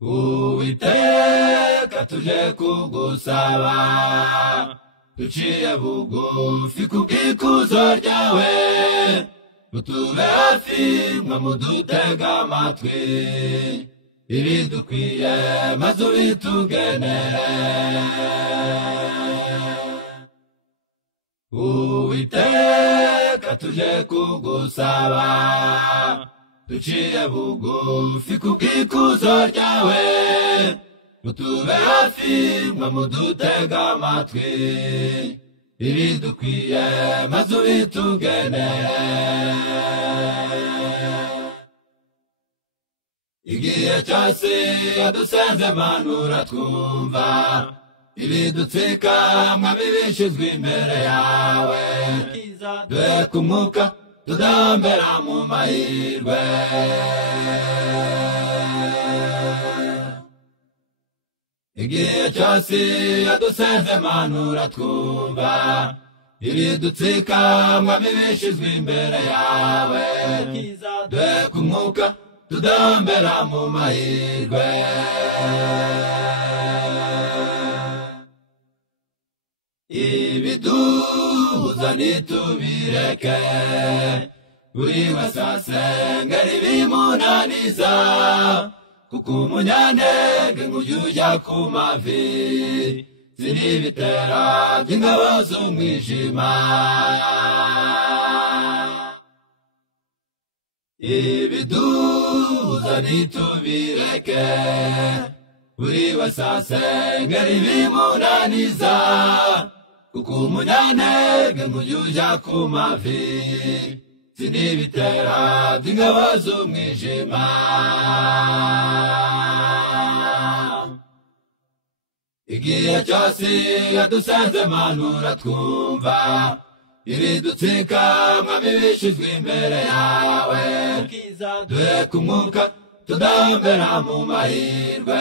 Uwiteka tuje kugusaba duciye bugufi kubw'ikuzo ryawe utube hafi mwe mudutega amatwi ibidukwiye maze ubitugenere. Uwiteka tuje kugusaba duciye bugufi kubw'ikuzo ryawe utube hafi mwe mudutega amatwi ibidukwiye maze ubitugenere. Igihe cyose wadusanze manura twumva ibidutsika mwami bishizwe imbere yawe duhe kumwuka tudambera mu mahirwe. Igihe cyose yadusenze manura twumva ibidutsika mwami bishizwe imbere yawe duhe kumwuka tudambera mu mahirwe. Ibiduhuza nitubireke buri wese asengera ibimunaniza kuko umunyantege nk'ujya ujya ku mavi ziribitera by'ingabo z'umwijima. Ibiduhuza nitubireke buri wese asengera ibimunaniza kuko umunyantege nk'ujya ujya ku mavi ziribitera by'ingabo z'umwijima. Igihe cyose yadusanze manura twumva ibidutsika mwami bishizwe imbere yawe duhe kumwuka tudambera mu mahirwe.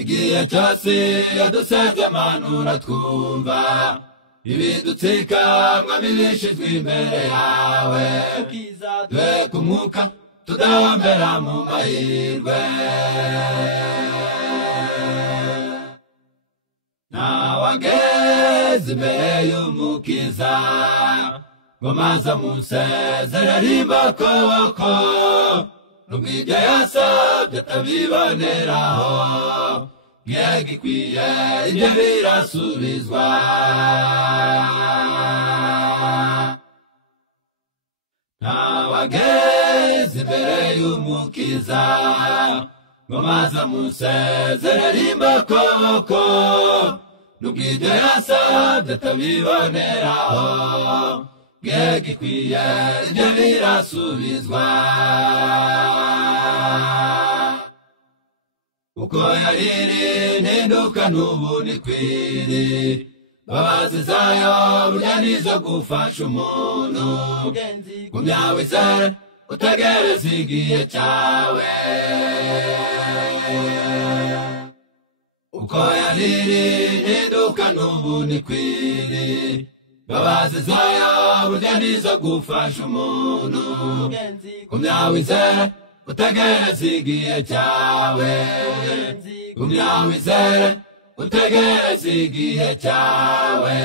Igihe cyose yadusanze manura twumva ibidutsika mwami bishizwe imbere yawe duhe kumwuka tudambera mu mahirwe. Nawageze imbere y'umukiza ngo maze amusezerere imbokoboko nubwo ibyo yasabye atabiboneraho ngiye gikwiye ibyo birasubizwa. Nawageze imbere y'umukiza ngo maze amusezerere imbokoboko nubwo ibyo yasabye atabiboneraho ngiye gikwiye ibyo birasubizwa. Uko yariri ntinduka n'ubu nikwiri babazi zayo burya nizo gufasha umuntu gumya wizere utegereze igihe cyawe. Uko yariri ntinduka n'ubu nikwiri babazi zayo burya nizo gufasha umuntu gumya wizere utegereze igihe cyawe. Gumya wizere utegereze igihe cyawe.